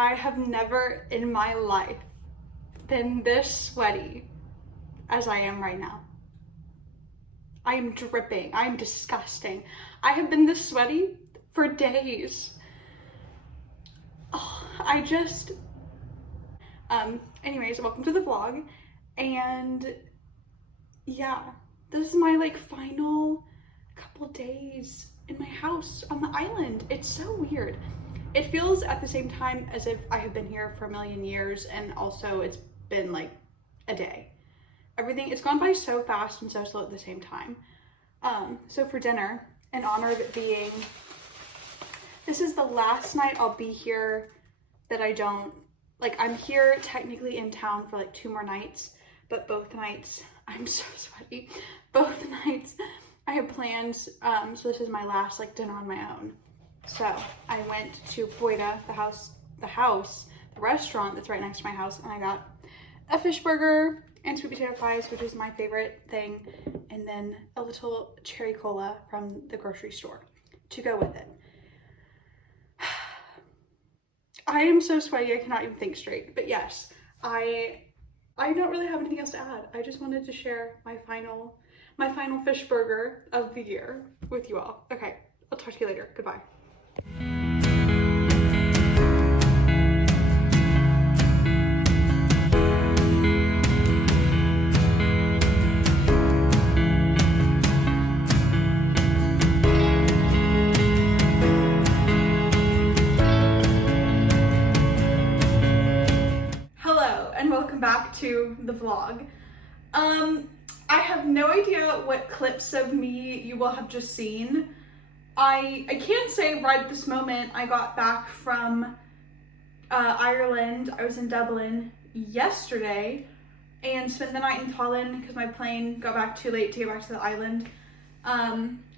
I have never in my life been this sweaty as I am right now. I am dripping. I am disgusting. I have been this sweaty for days. Oh, anyways, welcome to the vlog. And yeah, this is my like final couple days in my house on the island. It's so weird. It feels at the same time as if I have been here for a million years, and also it's been like a day. It's gone by so fast and so slow at the same time. So for dinner, in honor of it being, this is the last night I'll be here that I don't, like I'm here technically in town for like 2 more nights, but both nights, I'm so sweaty, both nights I have plans, so this is my last like dinner on my own. So I went to Poita, the restaurant that's right next to my house, and I got a fish burger and sweet potato fries, which is my favorite thing, and then a little cherry cola from the grocery store to go with it. I am so sweaty, I cannot even think straight, but yes, I don't really have anything else to add. I just wanted to share my final fish burger of the year with you all. Okay, I'll talk to you later. Goodbye. Hello and welcome back to the vlog. I have no idea what clips of me you will have just seen. I can't say right at this moment. I got back from Ireland. I was in Dublin yesterday and spent the night in Tallinn because my plane got back too late to get back to the island.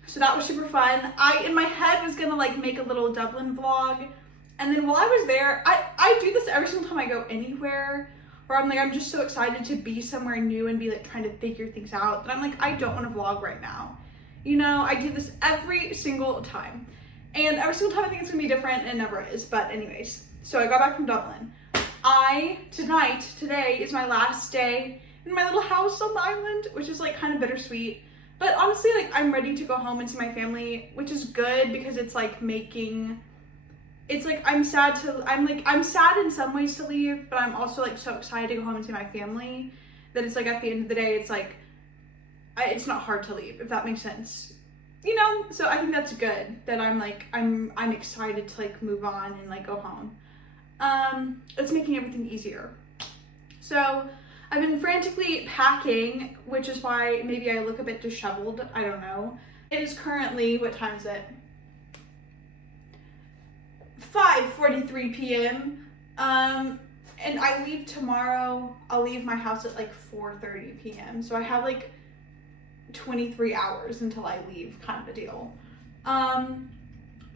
So that was super fun. In my head was gonna like make a little Dublin vlog, and then while I was there, I do this every single time I go anywhere, where I'm just so excited to be somewhere new and be like trying to figure things out that I'm like, I don't want to vlog right now. You know, I do this every single time. And every single time I think it's gonna be different, and it never is. But anyways, so I got back from Dublin. Today is my last day in my little house on the island, which is like kind of bittersweet. But honestly, like I'm ready to go home and see my family, which is good because it's like I'm sad in some ways to leave, but I'm also like so excited to go home and see my family that it's like at the end of the day, it's like, it's not hard to leave, if that makes sense, you know? So I think that's good that I'm excited to like move on and like go home. It's making everything easier. So I've been frantically packing, which is why maybe I look a bit disheveled. I don't know. It is currently, what time is it? 5:43 p.m. And I leave tomorrow. I'll leave my house at like 4:30 p.m. So I have like 23 hours until I leave, kind of a deal. And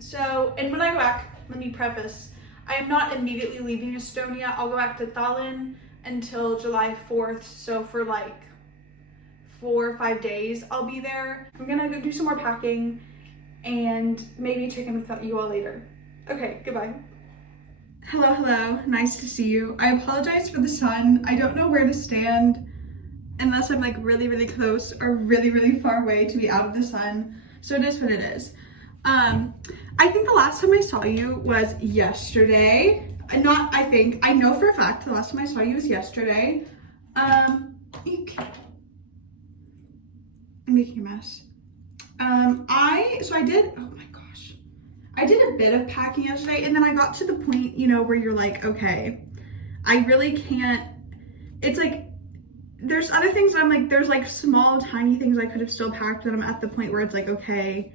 when I go back, let me preface, I am not immediately leaving Estonia. I'll go back to Tallinn until July 4th. So for like 4 or 5 days, I'll be there. I'm gonna go do some more packing and maybe check in with you all later. Okay, goodbye. Hello, nice to see you. I apologize for the sun. I don't know where to stand unless I'm like really, really close or really, really far away to be out of the sun. So it is what it is. I think the last time I saw you was yesterday. I know for a fact the last time I saw you was yesterday. Eek. I'm making a mess. I did a bit of packing yesterday, and then I got to the point, you know, where you're like, okay, I really can't, it's like, there's other things that I'm like, there's like small, tiny things I could have still packed, that I'm at the point where it's like, okay,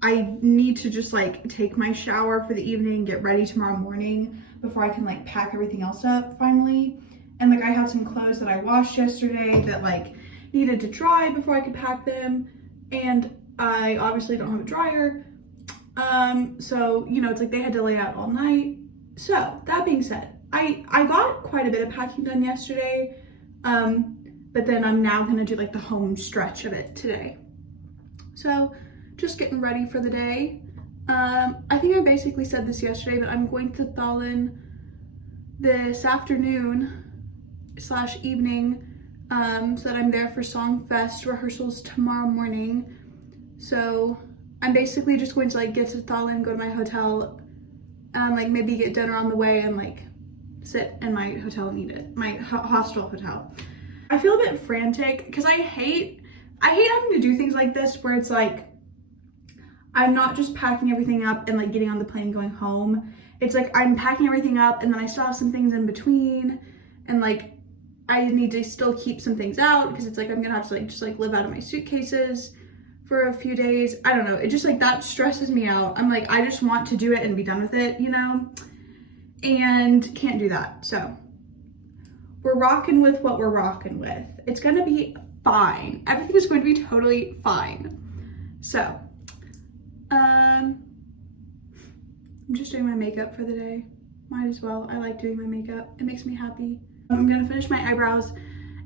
I need to just like take my shower for the evening, get ready tomorrow morning before I can like pack everything else up finally. And like I had some clothes that I washed yesterday that like needed to dry before I could pack them. And I obviously don't have a dryer. So, you know, it's like they had to lay out all night. So that being said, I got quite a bit of packing done yesterday. But then I'm now gonna do like the home stretch of it today. So just getting ready for the day. I think I basically said this yesterday, but I'm going to Tallinn this afternoon / evening, so that I'm there for Songfest rehearsals tomorrow morning. So I'm basically just going to like get to Tallinn, go to my hotel, like maybe get dinner on the way and like sit in my hotel and eat it, my hostel hotel. I feel a bit frantic because I hate having to do things like this where it's like I'm not just packing everything up and like getting on the plane and going home. It's like I'm packing everything up and then I still have some things in between, and like I need to still keep some things out because it's like I'm gonna have to like just like live out of my suitcases for a few days. I don't know, it just like that stresses me out. I'm like, I just want to do it and be done with it, you know, and can't do that. So we're rocking with what we're rocking with. It's gonna be fine. Everything is going to be totally fine. So I'm just doing my makeup for the day. Might as well. I like doing my makeup. It makes me happy. I'm gonna finish my eyebrows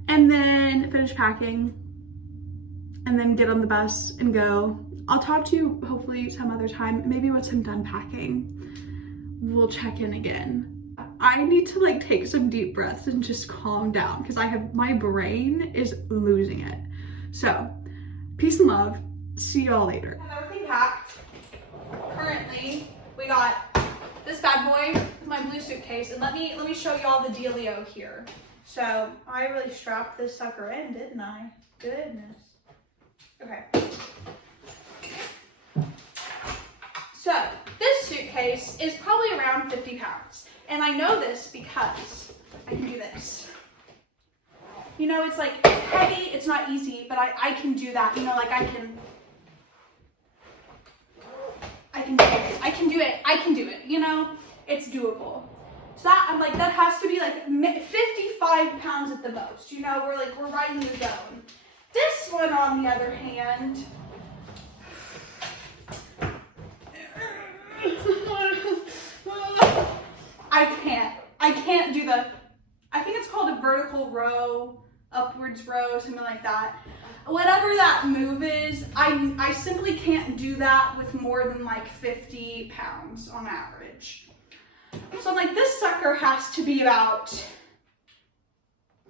and then finish packing and then get on the bus and go. I'll talk to you hopefully some other time. Maybe once I'm done packing, we'll check in again. I need to like take some deep breaths and just calm down because my brain is losing it. So peace and love. See y'all later. I have everything packed. Currently, we got this bad boy, my blue suitcase, and let me show y'all the dealio here. So I really strapped this sucker in, didn't I? Goodness. Okay. So this suitcase is probably around 50 pounds. And I know this because I can do this. You know, it's like heavy, it's not easy, but I can do that. You know, like I can do it, you know, it's doable. So that, I'm like, that has to be like 55 pounds at the most, you know, we're right in the zone. This one, on the other hand, I can't do I think it's called a vertical row, upwards row, something like that. Whatever that move is, I simply can't do that with more than like 50 pounds on average. So I'm like, this sucker has to be about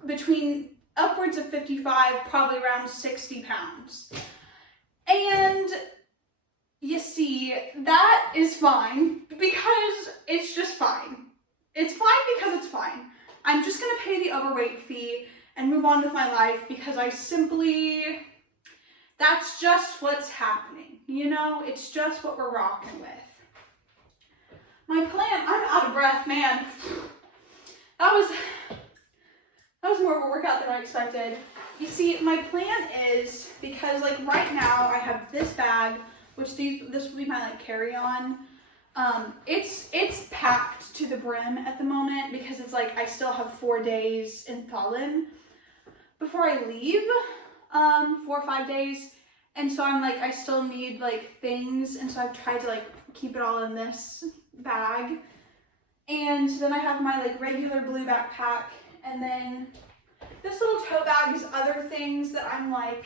between upwards of 55, probably around 60 pounds. And you see, that is fine because it's just fine. It's fine because it's fine. I'm just gonna pay the overweight fee and move on with my life because that's just what's happening. You know, it's just what we're rocking with. My plan, I'm out of breath, man. That was more of a workout than I expected. You see, my plan is, because like right now I have this bag, which this will be my like carry-on. It's packed to the brim at the moment because it's like I still have 4 days in Tallinn before I leave, 4 or 5 days. And so I'm like, I still need like things. And so I've tried to like keep it all in this bag. And then I have my like regular blue backpack. And then this little tote bag is other things that I'm like,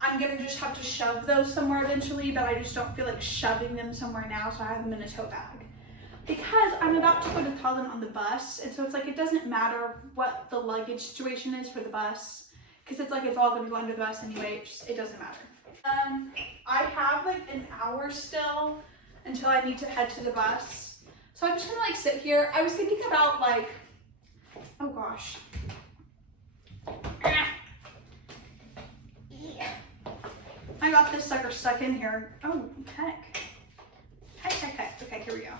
I'm gonna just have to shove those somewhere eventually, but I just don't feel like shoving them somewhere now, so I have them in a tote bag. Because I'm about to go to Tallinn on the bus, and so it's like it doesn't matter what the luggage situation is for the bus, because it's like it's all gonna go under the bus anyway, it doesn't matter. I have like an hour still until I need to head to the bus. So I'm just gonna like sit here. I was thinking about like, oh gosh. I got this sucker stuck in here. Oh, heck. Heck. Okay, here we go.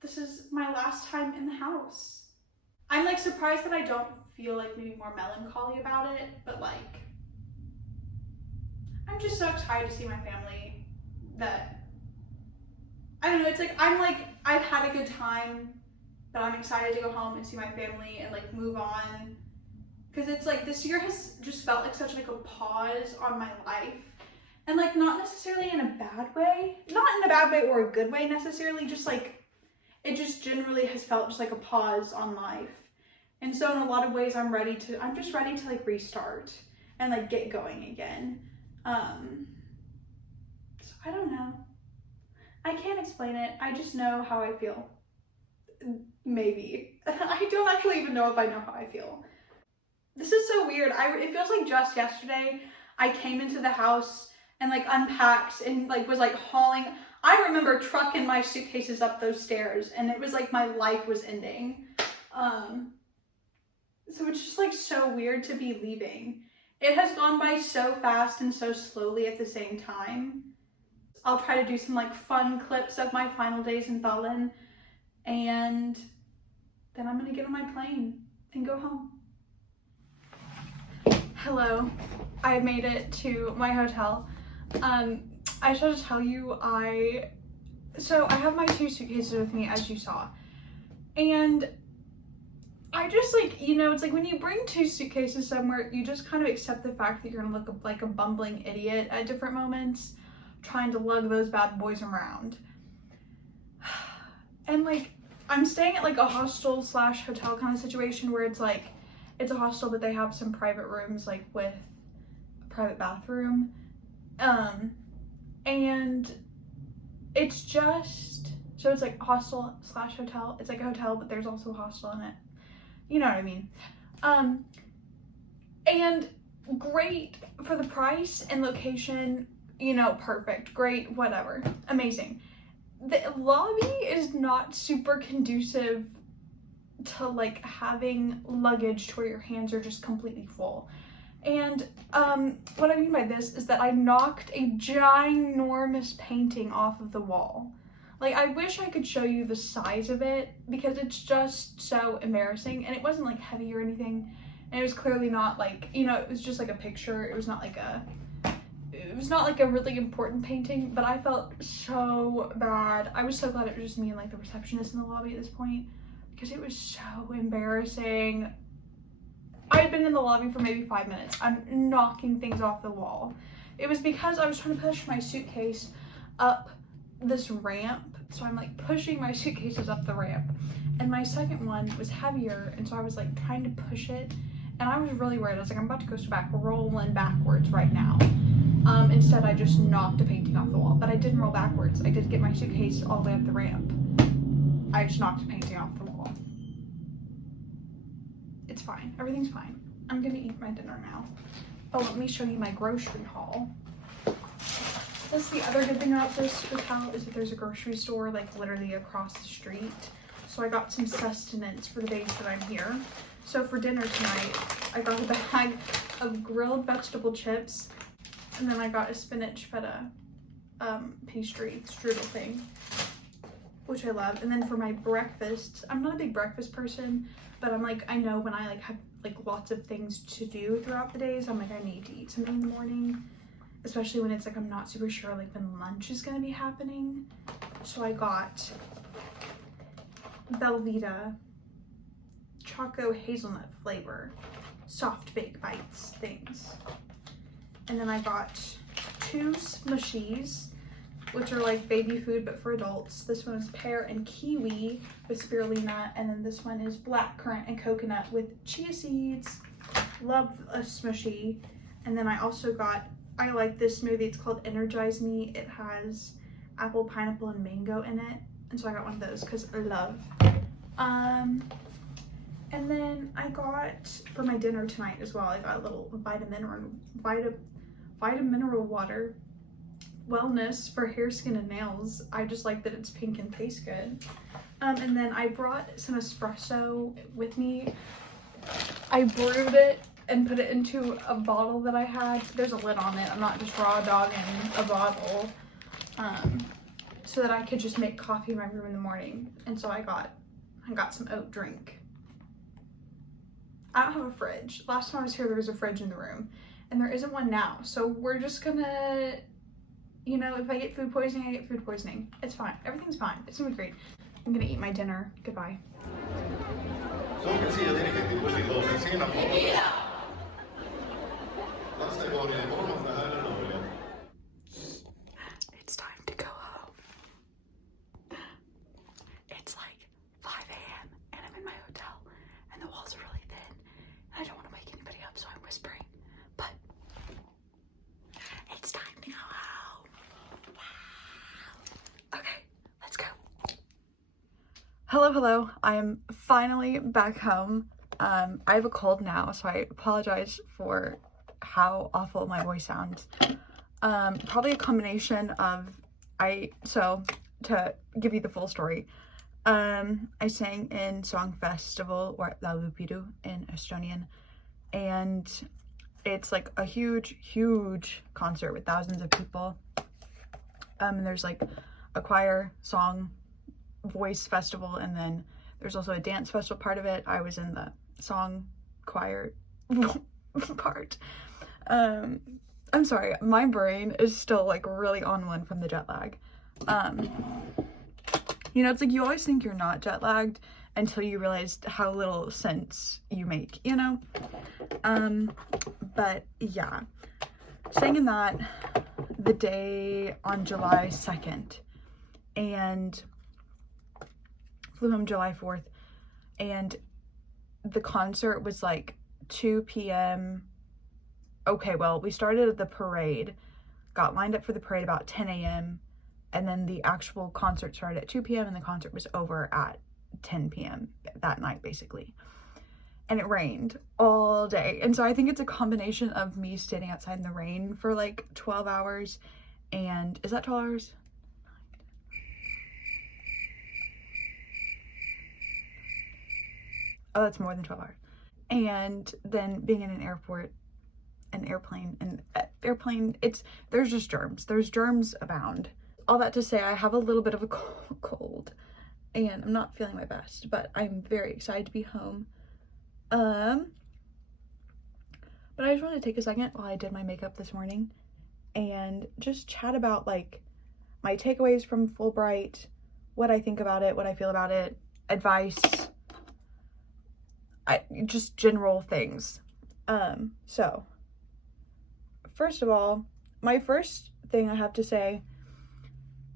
This is my last time in the house. I'm like surprised that I don't feel like maybe more melancholy about it, but like, I'm just so excited to see my family that, I don't know, it's like, I've had a good time, but I'm excited to go home and see my family and like move on. Because it's like, this year has just felt like such like a pause on my life. And like, not necessarily in a bad way. Not in a bad way or a good way necessarily, just like, it just generally has felt just like a pause on life. And so in a lot of ways, I'm just ready to like restart and like get going again. So I don't know. I can't explain it. I just know how I feel. Maybe. I don't actually even know if I know how I feel. This is so weird. It feels like just yesterday I came into the house and like unpacked and like was like hauling. I remember trucking my suitcases up those stairs and it was like my life was ending. So it's just like so weird to be leaving. It has gone by so fast and so slowly at the same time. I'll try to do some like fun clips of my final days in Berlin, and then I'm gonna get on my plane and go home. Hello, I made it to my hotel. I should tell you, so I have my 2 suitcases with me, as you saw, and I just like, you know, it's like when you bring 2 suitcases somewhere, you just kind of accept the fact that you're gonna look like a bumbling idiot at different moments, trying to lug those bad boys around. And like, I'm staying at like a hostel / hotel kind of situation where it's like, it's a hostel, but they have some private rooms like with a private bathroom. And it's just, so it's like hostel / hotel. It's like a hotel, but there's also a hostel in it. You know what I mean? And great for the price and location, you know, perfect, great, whatever, amazing. The lobby is not super conducive to like having luggage to where your hands are just completely full. And what I mean by this is that I knocked a ginormous painting off of the wall. Like, I wish I could show you the size of it because it's just so embarrassing, and it wasn't like heavy or anything, and it was clearly not like, you know, it was just like a picture. It was not like a really important painting, but I felt so bad. I was so glad it was just me and like the receptionist in the lobby at this point because it was so embarrassing. I had been in the lobby for maybe 5 minutes. I'm knocking things off the wall. It was because I was trying to push my suitcase up this ramp. So I'm like pushing my suitcases up the ramp. And my second one was heavier. And so I was like trying to push it. And I was really worried. I was like, I'm about to go back, rolling backwards right now. Instead, I just knocked a painting off the wall. But I didn't roll backwards. I did get my suitcase all the way up the ramp. I just knocked a painting off the wall. It's fine. Everything's fine. I'm gonna eat my dinner now. Oh, let me show you my grocery haul. That's the other good thing about this hotel is that there's a grocery store like literally across the street. So I got some sustenance for the days that I'm here. So for dinner tonight, I got a bag of grilled vegetable chips, and then I got a spinach feta pastry strudel thing, which I love. And then for my breakfast, I'm not a big breakfast person, but I'm like, I know when I like have like lots of things to do throughout the days, I'm like, I need to eat something in the morning, especially when it's like, I'm not super sure like when lunch is gonna be happening. So I got Belvita Choco Hazelnut flavor soft bake bites things. And then I got 2 smushies, which are like baby food but for adults. This one is pear and kiwi with spirulina, and then this one is blackcurrant and coconut with chia seeds. Love a smushy. And then I also got, I like this smoothie, it's called Energize Me. It has apple, pineapple, and mango in it, and so I got one of those because I love. And then I got, for my dinner tonight as well, I got a little vitamin water. Wellness for hair, skin, and nails. I just like that it's pink and tastes good. And then I brought some espresso with me. I brewed it and put it into a bottle that I had. There's a lid on it. I'm not just raw dogging a bottle. So that I could just make coffee in my room in the morning. And so I got some oat drink. I don't have a fridge. Last time I was here, there was a fridge in the room, and there isn't one now. So we're just gonna, you know, if I get food poisoning, I get food poisoning. It's fine. Everything's fine. It's gonna be great. I'm gonna eat my dinner. Goodbye. It's time to go home. It's like 5 a.m. and I'm in my hotel, and the walls are really thin, and I don't want to wake anybody up, so I'm whispering, but it's time to go home. Wow. Okay, let's go. Hello. I am finally back home. I have a cold now, so I apologize for how awful my voice sounds. Probably a combination of, so to give you the full story, I sang in Song Festival or La Lupidu in Estonian, and it's like a huge concert with thousands of people. And there's like a choir, song, voice festival, and then there's also a dance festival part of it. I was in the song choir part. I'm sorry, my brain is still like really on one from the jet lag. You know, it's like you always think you're not jet lagged until you realize how little sense you make, you know? But yeah, sang in that the day on July 2nd and flew home July 4th, and the concert was like 2 p.m. Okay, well, we started at the parade, got lined up for the parade about 10 a.m., and then the actual concert started at 2 p.m. and the concert was over at 10 p.m. that night, basically. And it rained all day. And so I think it's a combination of me standing outside in the rain for like 12 hours. And is that 12 hours? Oh, that's more than 12 hours. And then being in an airplane, there's just germs. There's germs abound. All that to say, I have a little bit of a cold and I'm not feeling my best, but I'm very excited to be home. But I just wanted to take a second while I did my makeup this morning and just chat about like my takeaways from Fulbright, what I think about it, what I feel about it, advice, just general things. So first of all, my first thing I have to say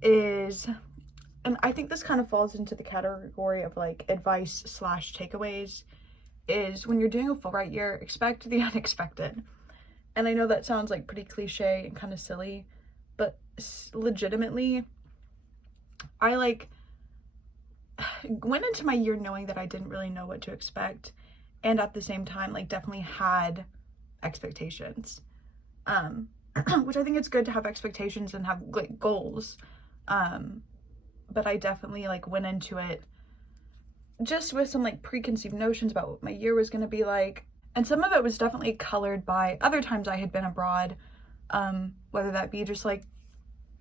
is, and I think this kind of falls into the category of like advice / takeaways, is when you're doing a Fulbright year, expect the unexpected. And I know that sounds like pretty cliche and kind of silly, but legitimately, I like went into my year knowing that I didn't really know what to expect, and at the same time like definitely had expectations, which I think it's good to have expectations and have like goals, but I definitely like went into it just with some like preconceived notions about what my year was going to be like, and some of it was definitely colored by other times I had been abroad, whether that be just like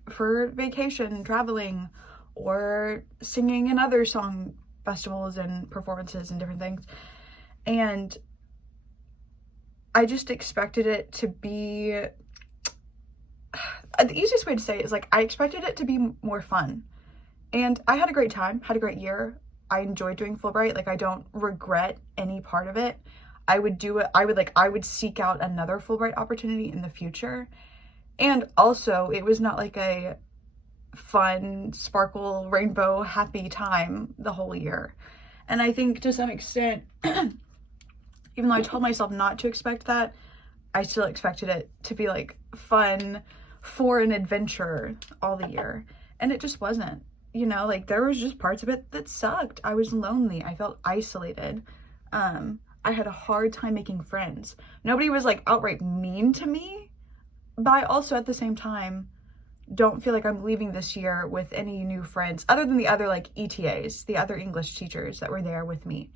for vacation, traveling, or singing in other song festivals and performances and different things. And I just expected it to be, the easiest way to say it is like I expected it to be more fun, and I had a great time, had a great year. I enjoyed doing Fulbright. Like I don't regret any part of it. I would do it. I would seek out another Fulbright opportunity in the future. And also it was not like a fun, sparkle, rainbow, happy time the whole year. And I think to some extent, even though I told myself not to expect that, I still expected it to be like fun for an adventure all the year. And it just wasn't, you know, like there was just parts of it that sucked. I was lonely. I felt isolated. I had a hard time making friends. Nobody was like outright mean to me, but I also at the same time don't feel like I'm leaving this year with any new friends other than the other like ETAs, the other English teachers that were there with me.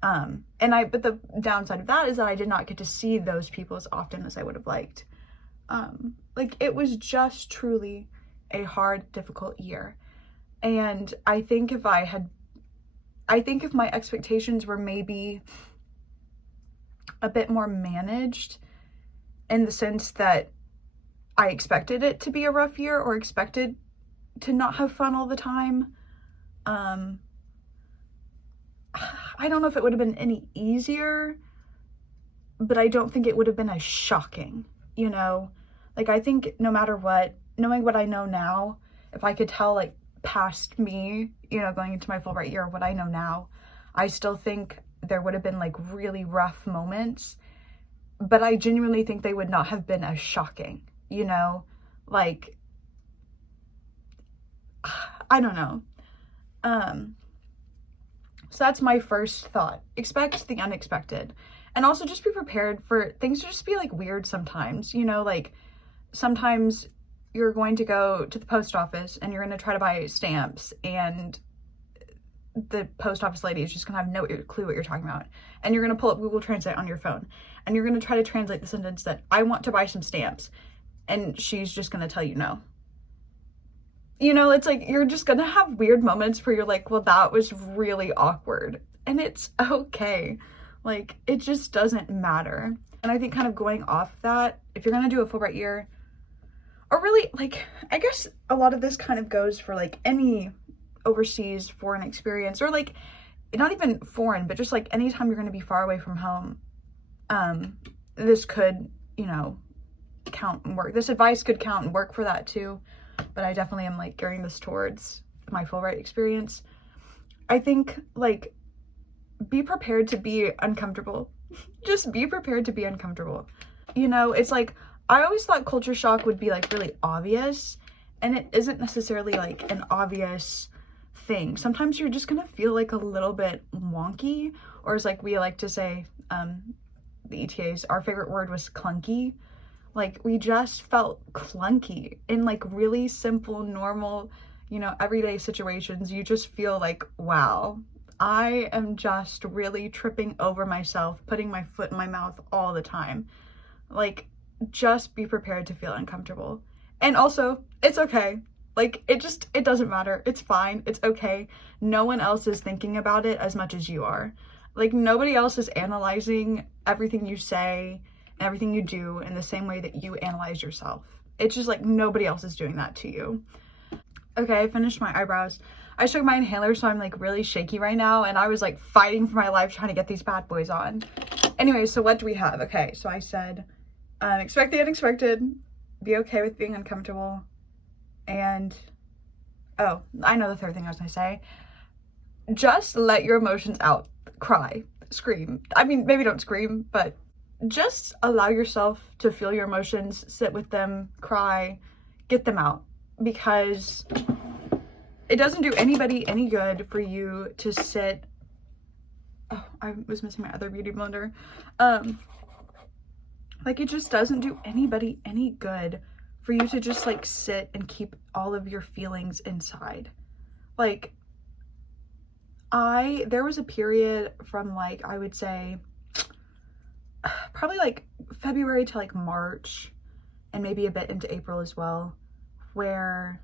But the downside of that is that I did not get to see those people as often as I would have liked. Like it was just truly a hard, difficult year. And I think if my expectations were maybe a bit more managed, in the sense that I expected it to be a rough year or expected to not have fun all the time, I don't know if it would have been any easier, but I don't think it would have been as shocking, you know? Like I think no matter what, knowing what I know now, if I could tell like past me, you know, going into my Fulbright year, what I know now, I still think there would have been like really rough moments, but I genuinely think they would not have been as shocking, you know? Like, I don't know. So that's my first thought. Expect the unexpected. And also just be prepared for things to just be like weird sometimes. You know, like sometimes you're going to go to the post office and you're going to try to buy stamps, and the post office lady is just going to have no clue what you're talking about. And you're going to pull up Google Translate on your phone and you're going to try to translate the sentence that I want to buy some stamps. And she's just going to tell you no. You know, it's like you're just going to have weird moments where you're like, well, that was really awkward. And it's okay. Like, it just doesn't matter. And I think kind of going off that, if you're going to do a Fulbright year, or really, like, I guess a lot of this kind of goes for like any overseas foreign experience, or like not even foreign, but just like anytime you're going to be far away from home, this could, you know, count and work. This advice could count and work for that too, but I definitely am like gearing this towards my Fulbright experience. I think like be prepared to be uncomfortable. Just be prepared to be uncomfortable. You know, it's like I always thought culture shock would be like really obvious, and it isn't necessarily like an obvious thing. Sometimes you're just gonna feel like a little bit wonky, or as like we like to say, the ETAs, our favorite word was clunky. Like we just felt clunky in like really simple, normal, you know, everyday situations. You just feel like, wow, I am just really tripping over myself, putting my foot in my mouth all the time. Like, just be prepared to feel uncomfortable. And also, it's okay. Like, it doesn't matter. It's fine. It's okay. No one else is thinking about it as much as you are. Like, nobody else is analyzing everything you say and everything you do in the same way that you analyze yourself. It's just like nobody else is doing that to you. Okay, I finished my eyebrows. I took my inhaler, so I'm like really shaky right now, and I was like fighting for my life trying to get these bad boys on. Anyway, so what do we have? Okay, so I said, expect the unexpected, be okay with being uncomfortable, and, oh, I know the third thing I was gonna say. Just let your emotions out. Cry, scream. I mean, maybe don't scream, but just allow yourself to feel your emotions, sit with them, cry, get them out, because it doesn't do anybody any good for you to sit. Oh, I was missing my other beauty blender. Like, it just doesn't do anybody any good for you to just like sit and keep all of your feelings inside. Like, there was a period from like, I would say probably like February to like March, and maybe a bit into April as well, where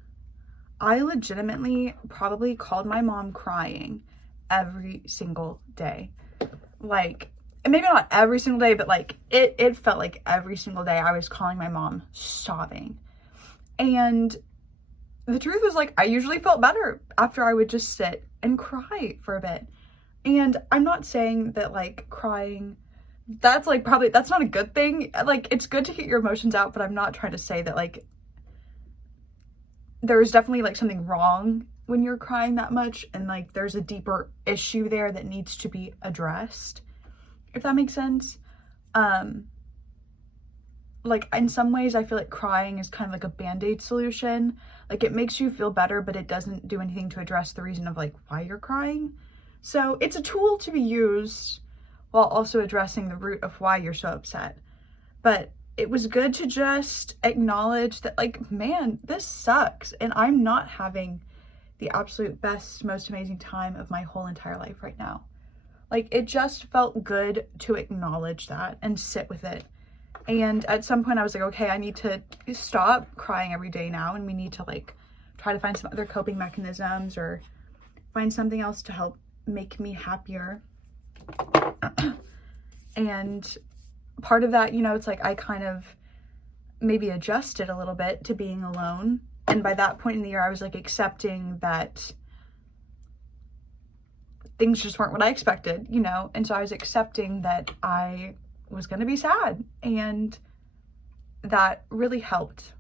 I legitimately probably called my mom crying every single day. Like, and maybe not every single day, but like it felt like every single day I was calling my mom sobbing. And the truth was, like, I usually felt better after I would just sit and cry for a bit. And I'm not saying that like crying, that's like probably, that's not a good thing. Like, it's good to get your emotions out, but I'm not trying to say that like there's definitely like something wrong when you're crying that much, and like there's a deeper issue there that needs to be addressed, if that makes sense. Like, in some ways I feel like crying is kind of like a band-aid solution. Like, it makes you feel better, but it doesn't do anything to address the reason of like why you're crying. So it's a tool to be used while also addressing the root of why you're so upset. But it was good to just acknowledge that, like, man, this sucks, and I'm not having the absolute best, most amazing time of my whole entire life right now. Like, it just felt good to acknowledge that and sit with it. And at some point I was like, okay, I need to stop crying every day now, and we need to like try to find some other coping mechanisms or find something else to help make me happier. And part of that, you know, it's like I kind of maybe adjusted a little bit to being alone. And by that point in the year, I was like accepting that things just weren't what I expected, you know? And so I was accepting that I was going to be sad. And that really helped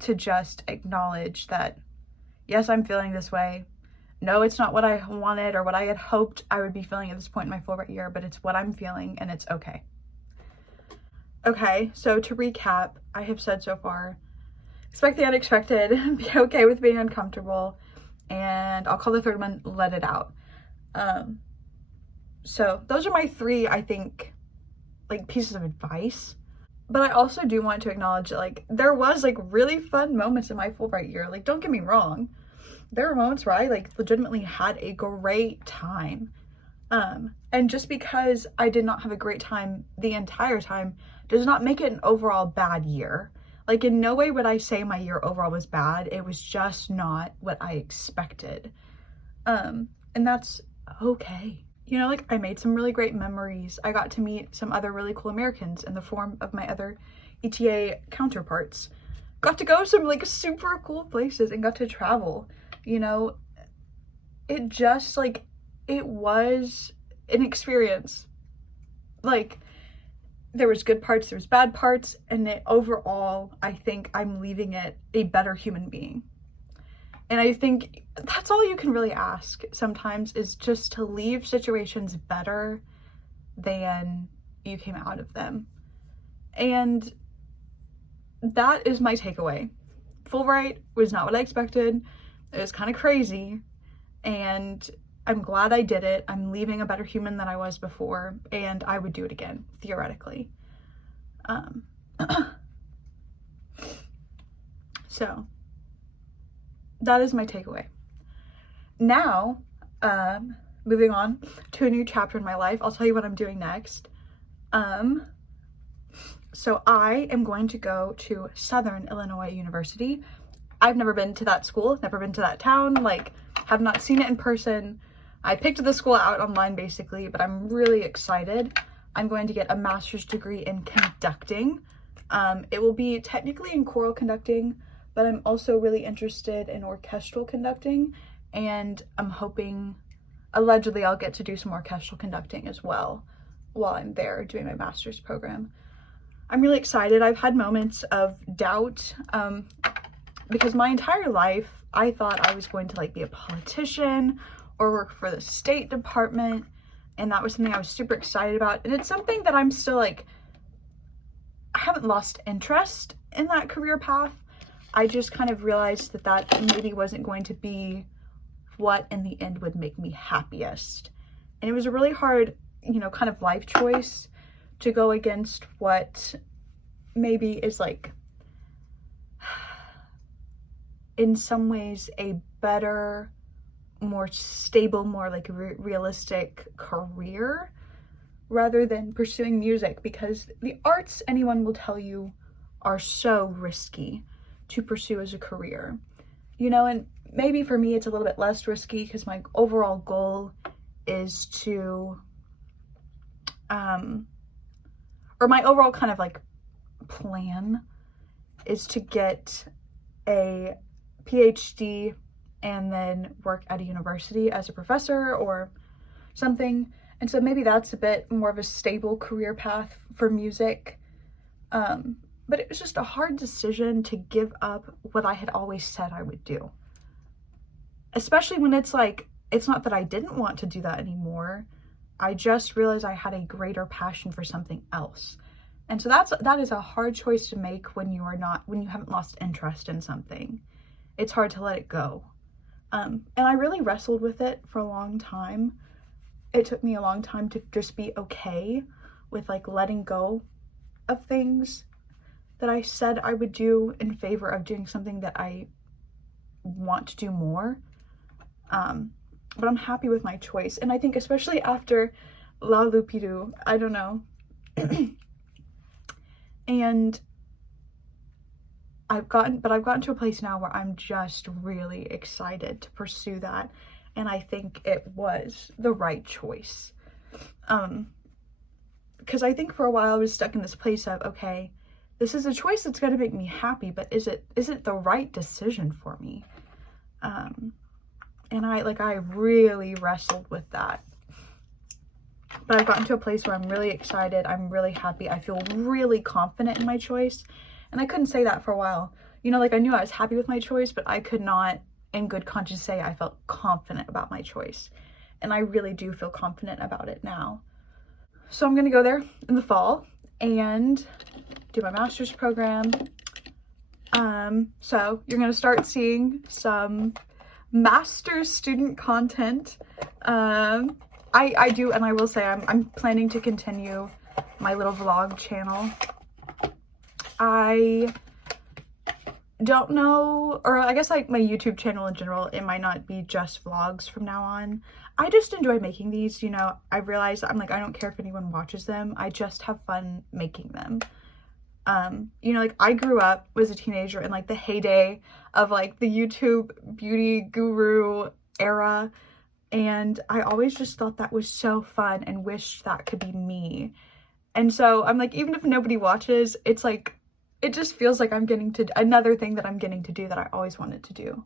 to just acknowledge that, yes, I'm feeling this way. No, it's not what I wanted or what I had hoped I would be feeling at this point in my Fulbright year, but it's what I'm feeling, and it's okay. Okay, so to recap, I have said so far, expect the unexpected, be okay with being uncomfortable, and I'll call the third one, let it out. So those are my three, I think, like pieces of advice. But I also do want to acknowledge that like there was like really fun moments in my Fulbright year. Like, don't get me wrong, there were moments where I like legitimately had a great time. And just because I did not have a great time the entire time does not make it an overall bad year. Like, in no way would I say my year overall was bad. It was just not what I expected. And that's okay. You know, like, I made some really great memories. I got to meet some other really cool Americans in the form of my other ETA counterparts. Got to go some like super cool places and got to travel. You know, it just like, it was an experience. Like, there was good parts, there was bad parts, and overall, I think I'm leaving it a better human being. And I think that's all you can really ask sometimes, is just to leave situations better than you came out of them. And that is my takeaway. Fulbright was not what I expected. It was kind of crazy, and I'm glad I did it. I'm leaving a better human than I was before, and I would do it again, theoretically. So that is my takeaway. Now, moving on to a new chapter in my life. I'll tell you what I'm doing next. So I am going to go to Southern Illinois University. I've never been to that school, never been to that town, like, have not seen it in person. I picked the school out online basically, but I'm really excited. I'm going to get a master's degree in conducting. It will be technically in choral conducting, but I'm also really interested in orchestral conducting, and I'm hoping, allegedly, I'll get to do some orchestral conducting as well while I'm there doing my master's program. I'm really excited. I've had moments of doubt, because my entire life I thought I was going to like be a politician or work for the State Department, and that was something I was super excited about. And it's something that I'm still like, I haven't lost interest in that career path. I just kind of realized that that maybe wasn't going to be what in the end would make me happiest. And it was a really hard, you know, kind of life choice to go against what maybe is like, in some ways, a better, more stable, more like realistic career, rather than pursuing music, because the arts, anyone will tell you, are so risky to pursue as a career, you know. And maybe for me it's a little bit less risky because my overall goal is to or my overall kind of like plan is to get a PhD and then work at a university as a professor or something. And so maybe that's a bit more of a stable career path for music. But it was just a hard decision to give up what I had always said I would do. Especially when it's like, it's not that I didn't want to do that anymore. I just realized I had a greater passion for something else. And so that is a hard choice to make when you haven't lost interest in something. It's hard to let it go. And I really wrestled with it for a long time. It took me a long time to just be okay with like letting go of things that I said I would do in favor of doing something that I want to do more. But I'm happy with my choice. And I think especially after La Lupidu, I don't know. And I've gotten to a place now where I'm just really excited to pursue that. And I think it was the right choice. Because I think for a while I was stuck in this place of, okay, this is a choice that's going to make me happy, but is it the right decision for me? And I really wrestled with that. But I've gotten to a place where I'm really excited. I'm really happy. I feel really confident in my choice. And I couldn't say that for a while. You know, like I knew I was happy with my choice, but I could not in good conscience say I felt confident about my choice. And I really do feel confident about it now. So I'm going to go there in the fall and do my master's program. So you're going to start seeing some master's student content I do, and I will say I'm planning to continue my little vlog channel. I don't know, or I guess like my YouTube channel in general, it might not be just vlogs from now on. I just enjoy making these, you know. I realized I'm like, I don't care if anyone watches them. I just have fun making them. You know, like I grew up, was a teenager in like the heyday of like the YouTube beauty guru era, and I always just thought that was so fun and wished that could be me. And so I'm like, even if nobody watches, it's like, it just feels like I'm getting to another thing that I'm getting to do that I always wanted to do.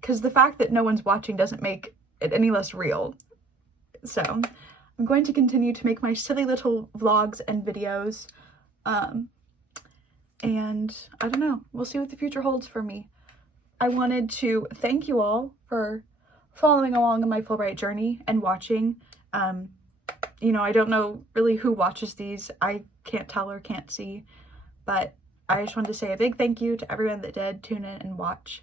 Because the fact that no one's watching doesn't make it any less real. So I'm going to continue to make my silly little vlogs and videos. And I don't know, we'll see what the future holds for me. I wanted to thank you all for following along on my Fulbright journey and watching. You know, I don't know really who watches these. I can't tell or can't see, but I just wanted to say a big thank you to everyone that did tune in and watch.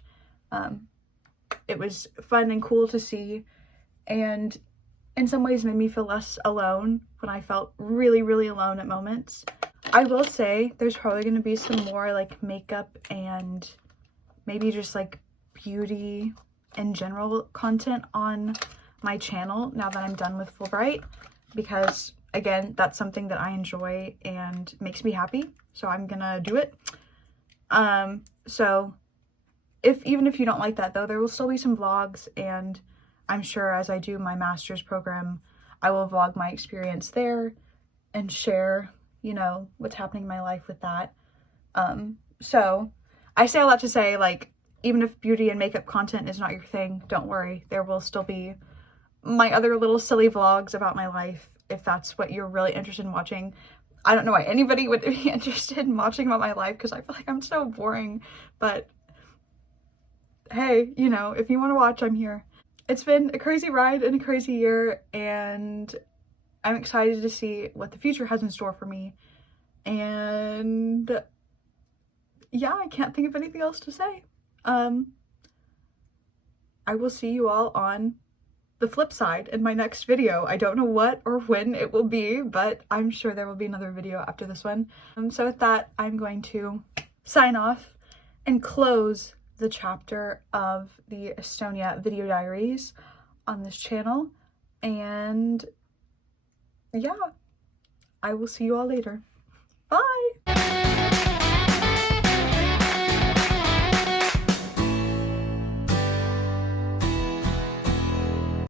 It was fun and cool to see, and in some ways made me feel less alone when I felt really, really alone at moments. I will say there's probably going to be some more like makeup and maybe just like beauty in general content on my channel now that I'm done with Fulbright, because again, that's something that I enjoy and makes me happy, so I'm gonna do it. So even if you don't like that though, there will still be some vlogs, and I'm sure as I do my master's program, I will vlog my experience there and share, you know, what's happening in my life with that. So I say a lot to say, like, even if beauty and makeup content is not your thing, don't worry, there will still be my other little silly vlogs about my life, if that's what you're really interested in watching. I don't know why anybody would be interested in watching about my life, because I feel like I'm so boring, but hey, you know, if you want to watch, I'm here. It's been a crazy ride and a crazy year, and I'm excited to see what the future has in store for me. And yeah, I can't think of anything else to say. I will see you all on the flip side in my next video. I don't know what or when it will be, but I'm sure there will be another video after this one. So with that, I'm going to sign off and close the chapter of the Estonia video diaries on this channel. And yeah, I will see you all later. Bye!